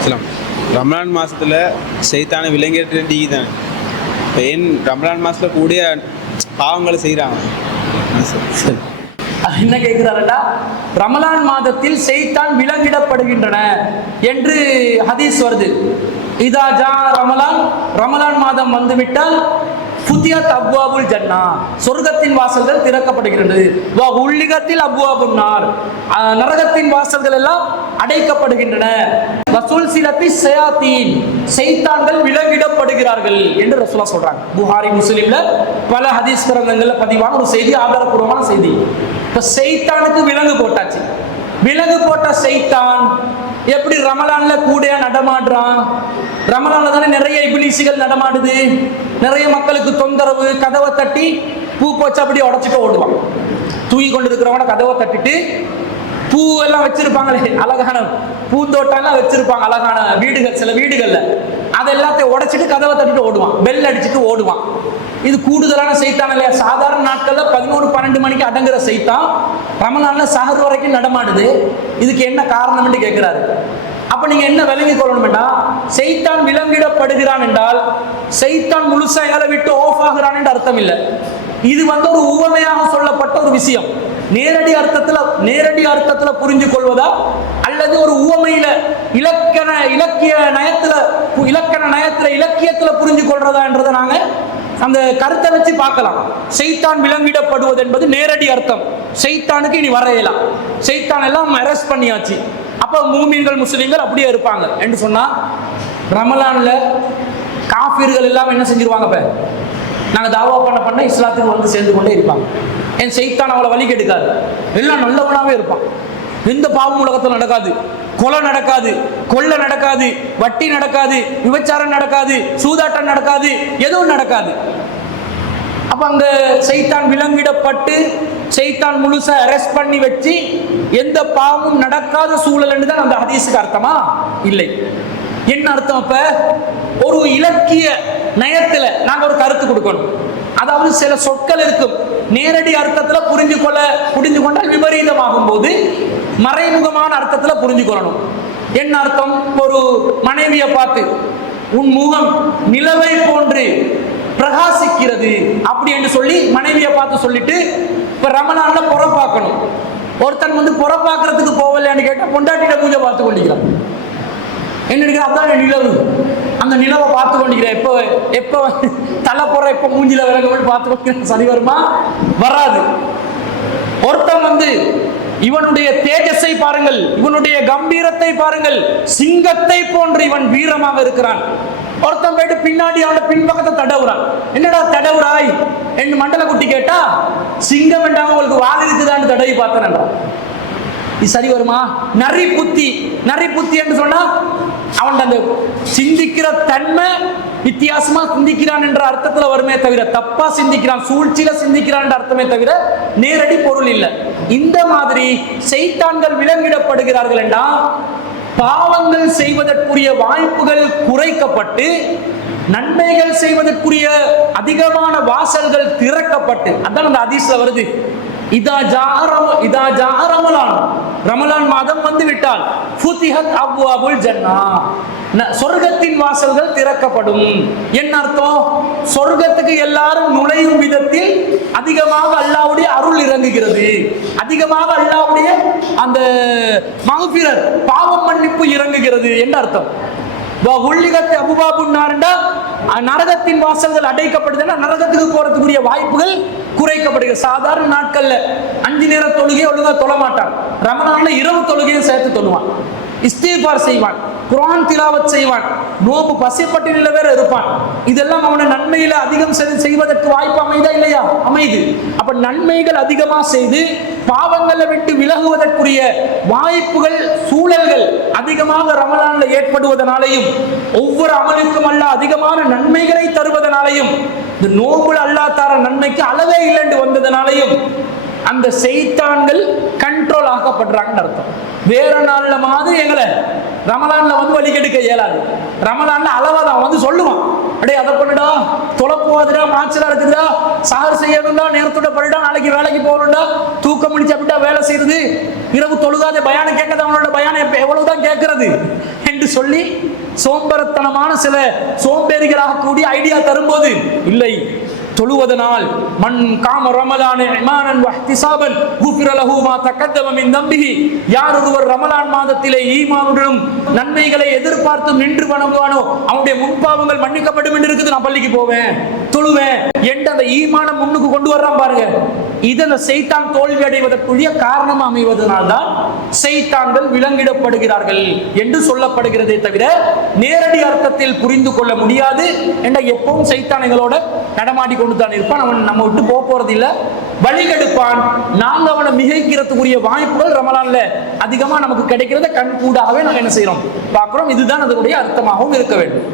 இஸ்லாம் ரமலான் மாதத்தில் சைத்தான விலங்கிட்டு டீ தானே. இப்போ ஏன் ரமலான் மாதத்தில் கூடிய பாவங்களை செய்கிறாங்க? என்ன கேட்கிறாருன்னா, ரமலான் மாதத்தில் செய்தான் விலங்கிடப்படுகின்றன என்று ஹதீஸ் வருது. இதா ஜா ரமலான், ரமலான் மாதம் வந்துவிட்டால் ஃபுதியத் அப்வாபுல் ஜன்னா, சொர்க்கத்தின் வாசல்கள் திறக்கப்படுகிறது. வா உல்லிகத்தில் அப்வாபுன் நார், நரகத்தின் வாசல்கள் எல்லாம் அடைக்கப்படுகின்றன. வசூல் சிலத்தி ஷயாத்தீன், சைத்தான்கள் விலங்கிடப்படுகிறார்கள் என்று ரசூலுல்லாஹ் சொல்றாங்க. புகாரி முஸ்லிம்ல பல ஹதீஸ் கிரந்தங்கள்ல பதிவான ஒரு செய்தி, ஆதாரப்பூர்வமான செய்தி. இப்ப சைத்தானுக்கு விலங்கு போட்டாச்சு. விலங்கு போட்ட சைத்தான் எப்படி ரமலான்ல கூட நடமாடுறான்? ரமலான்ல தானே நிறைய இபிலிசுகள் நடமாடுது, நிறைய மக்களுக்கு தொந்தரவு, கதவை தட்டி பூ போச்சு அப்படி உடச்சிட்டு ஓடுவான். தூங்கி கொண்டு இருக்கிறவங்க கதவை தட்டிட்டு பூ எல்லாம் வச்சிருப்பாங்களே, அழகான பூந்தோட்டம் எல்லாம் வச்சிருப்பாங்க, அழகான வீடுகள், சில வீடுகள்ல அதை எல்லாத்தையும் உடைச்சிட்டு கதவை தட்டிட்டு ஓடுவான், பெல் அடிச்சுட்டு ஓடுவான். இது கூடுதலான சைத்தான் இல்லையா? சாதாரண நாட்கள்ல 11-12 மணிக்கு அடங்குற சைத்தான் ரமலான்ல சஹர் வரைக்கும் நடமாடுது. இதுக்கு என்ன காரணம்னு கேட்கிறாரு. அப்ப நீங்க என்ன விளங்கி கொள்ளணும்டா, சைத்தான் விலங்கிடப்படுகிறான் என்றால் சைத்தான் முழுசா எங்களை விட்டு ஆஃப் ஆகிறான் என்று அர்த்தம் இல்லை. இது ஒரு உவமையாக சொல்லப்பட்ட ஒரு விஷயம். நேரடி அர்த்தத்துல புரிஞ்சு கொள்வதா அல்லது ஒரு உவமையில இலக்கியத்துல புரிஞ்சு கொள்றதா என்றதை நாங்க அந்த கருத்தை வச்சு பார்க்கலாம். சைத்தான் விலங்கிடப்படுவது என்பது நேரடி அர்த்தம். சைத்தானுக்கு இனி வரையலாம், சைத்தான் எல்லாம் அரெஸ்ட் பண்ணியாச்சு. அப்ப மூமின்கள் முஸ்லிம்கள் அப்படியே இருப்பாங்க என்று சொன்னா, ரமலான்ல காஃபிர்கள் எல்லாம் என்ன செஞ்சிருவாங்க? இப்ப நாங்க தாவா பண்ண இஸ்லாத்துக்கு வந்து சேர்ந்து கொண்டே இருப்பாங்க. என் சைத்தான் அவளை வழி கெடுக்காது, எல்லாம் நல்லவனாவே இருப்பான். எந்த பாவம் உலகத்தில் நடக்காது, கொலை நடக்காது, கொள்ளை நடக்காது, வட்டி நடக்காது, விபச்சாரம் நடக்காது, சூதாட்டம் நடக்காது, எதுவும் நடக்காது. அப்ப அங்க சைத்தான் விலங்கிடப்பட்டு சைத்தான் முழுசா அரெஸ்ட் பண்ணி வச்சு எந்த பாவமும் நடக்காத சூழல் தான் அந்த ஹதீஸுக்கு அர்த்தமா? இல்லை. என்ன அர்த்தம்? அப்ப ஒரு இலக்கிய நயத்துல நாங்க ஒரு கருத்து கொடுக்கணும். அதாவது சில சொற்கள் இருக்கும், நேரடி அர்த்தத்துல புரிஞ்சு கொண்டால் விபரீதமாகும் போது மறைமுகமான அர்த்தத்துல புரிஞ்சு கொள்ளணும். என்ன அர்த்தம்? ஒரு மனைவியை பார்த்து உன் முகம் நிலவை போன்று பிரகாசிக்கிறது அப்படி என்று சொல்லி மனைவியை பார்த்து சொல்லிட்டு இப்ப ரமலான்ல புறப்பாக்கணும். ஒருத்தன் புறப்பாக்குறதுக்கு போகலையான்னு கேட்டா பொண்டாட்டியிட பூஜை பார்த்து கொண்டிருக்கிறான். என்ன அதான் நிலவு, அந்த நிலவை பார்த்து கொண்டிருக்கிறேன், எப்ப தலை போற, எப்ப மூஞ்சில விலக பார்த்து கொண்டிருக்கிறேன். சரி வருமா? வராது. ஒருத்தன் இவனுடைய தேஜஸை பாருங்கள், இவனுடைய கம்பீரத்தை பாருங்கள், சிங்கத்தை போன்று இவன் வீரமாக இருக்கிறான். ஒருத்தன் போயிட்டு பின்னாடி அவனோட பின்பக்கத்தை தடவுறான். என்னடா தடவுறாய் என்று மண்டல குட்டி கேட்டா, சிங்கம் என்றாங்க உங்களுக்கு வால் இருக்குதான்னு தடவி பார்த்தேன்டா. இது சரி வருமா? நரி புத்தி என்று சொன்னா அவன் அந்த சிந்திக்கிற தன்மை வித்தியாசமா சிந்திக்கிறான் என்ற அர்த்தத்துல வருமே தவிர, தப்பா சிந்திக்கிறான், சூழ்ச்சியில சிந்திக்கிறான் என்ற அர்த்தமே தவிர நேரடி பொருள் இல்லை. இந்த மாதிரி சைத்தான்கள் விலங்கிடப்படுகிறார்கள் என்றால் பாவங்கள் செய்வதற்குரிய வாய்ப்புகள் குறைக்கப்பட்டு நன்மைகள் செய்வதற்குரிய அதிகமான வாசல்கள் திறக்கப்பட்டு, அதான் அந்த ஹதீஸ்ல வருது. இதா ஜா ரமலான், ரமலான் மாதம் வந்து விட்டால் ஃபுதிஹத் அப்வாபுல் ஜன்னா, சொர்க்கத்தின் வாசல்கள் திறக்கப்படும். என்ன அர்த்தம்? சொர்க்கத்துக்கு எல்லாரும் நுழையும் விதத்தில் அதிகமாக அல்லாஹ்வுடைய அருள் இறங்குகிறது, அதிகமாக அல்லாஹ்வுடைய அந்த மக்ஃபிரத் பாவம் மன்னிப்பு இறங்குகிறது என்று அர்த்தம். உள்ளிகத்தை அபுபாபுன் நார்ண்டா நரகத்தின் வாசல்கள் அடைக்கப்படுதுன்னா நரகத்துக்கு போறதுக்குரிய வாய்ப்புகள் குறைக்கப்படுகிறது. சாதாரண நாட்கள்ல 5 நேர தொழுகையை ஒழுங்கா தொழ மாட்டான், ரமலான்ல இரவு தொழுகையும் சேர்த்து தொழுவான், இஸ்திக்பார் செய்வான், குர்ஆன் திலாவத் செய்வான், நோம்பு பசிப்பட்டினில வேற இருப்பான். இதெல்லாம் அவனை நன்மையில அதிகம் செய்வதற்கு வாய்ப்பு அமைதா இல்லையா? அமைது. அப்ப நன்மைகள் அதிகமா செய்து பாவங்களை விட்டு விலகுவதற்குரிய வாய்ப்புகள், சூழல்கள் அதிகமாக ரமலான்ல ஏற்படுவதனாலையும் ஒவ்வொரு அமலுக்கும் அல்லாஹ் அதிகமான நன்மைகளை தருவதனாலையும் இந்த நோம்புல அல்லாஹ் தர நன்மைக்கு அளவே இல்லைன்னு வந்ததனாலையும் அந்த சைத்தான்கள் கண்ட்ரோல் ஆக்கப்படுறாங்கன்னு அர்த்தம். வேற நாள்ல மாதிரி எங்களை ரமலான்ல வழி கெடுக்க இயலாது. ரமலான்ல அளவாதான் சொல்லுவான், அடே அதை பண்ணுடா, தொலைப்போவாதுடா, மாச்சலா இருக்குதா, சஹர் செய்யணும்டா, நேரத்தோட படிடா, நாளைக்கு வேலைக்கு போகணும்டா, தூக்கம் முடிச்சு அப்படிட்டா வேலை செய்யறது, இரவு தொழுகாத பயானம் கேட்காத அவனோட பயானம் எவ்வளவுதான் கேட்கறது என்று சொல்லி சோம்பரத்தனமான சில சோம்பேறிகளாக கூடிய ஐடியா தரும்போது இல்லை, தொழுவதனால் மன் காம ரமலான இமானன் வஹ்திசாபன் குஃபிர லஹு மா தகத்தம மின் தம்பிஹி, யார் ஒருவர் ரமலான் மாதத்திலே ஈமானுடனும் நன்மைகளை எதிர்பார்த்து நின்று வணங்குவானோ அவனுடைய முன்பாவங்கள் மன்னிக்கப்படும் என்று இருக்குது. நான் பள்ளிக்கு போவேன், தொழுவேன் என்று அந்த ஈமான முன்னுக்கு கொண்டு வர்றான் பாருங்க. இது அந்த சைத்தான் தோல்வி அடைவதற்குரிய காரணம் அமைவதனால்தான் சைத்தான்கள் விலங்கிடப்படுகிறார்கள் என்று சொல்லப்படுகிறதே தவிர நேரடி அர்த்தத்தில் புரிந்து கொள்ள முடியாது என்ற எப்பவும் சைத்தான் எங்களோட நடமாடி கொண்டு தான் இருப்பான். அவன் நம்ம விட்டு போறது இல்லை, வழிகெடுப்பான். நாங்க அவனை மிகைக்கிறதுக்குரிய வாய்ப்புகள் ரமலான்ல அதிகமா நமக்கு கிடைக்கிறத கண் கூடாகவே நாங்க என்ன செய்யறோம் பார்க்கிறோம். இதுதான் அதனுடைய அர்த்தமாகவும் இருக்க வேண்டும்.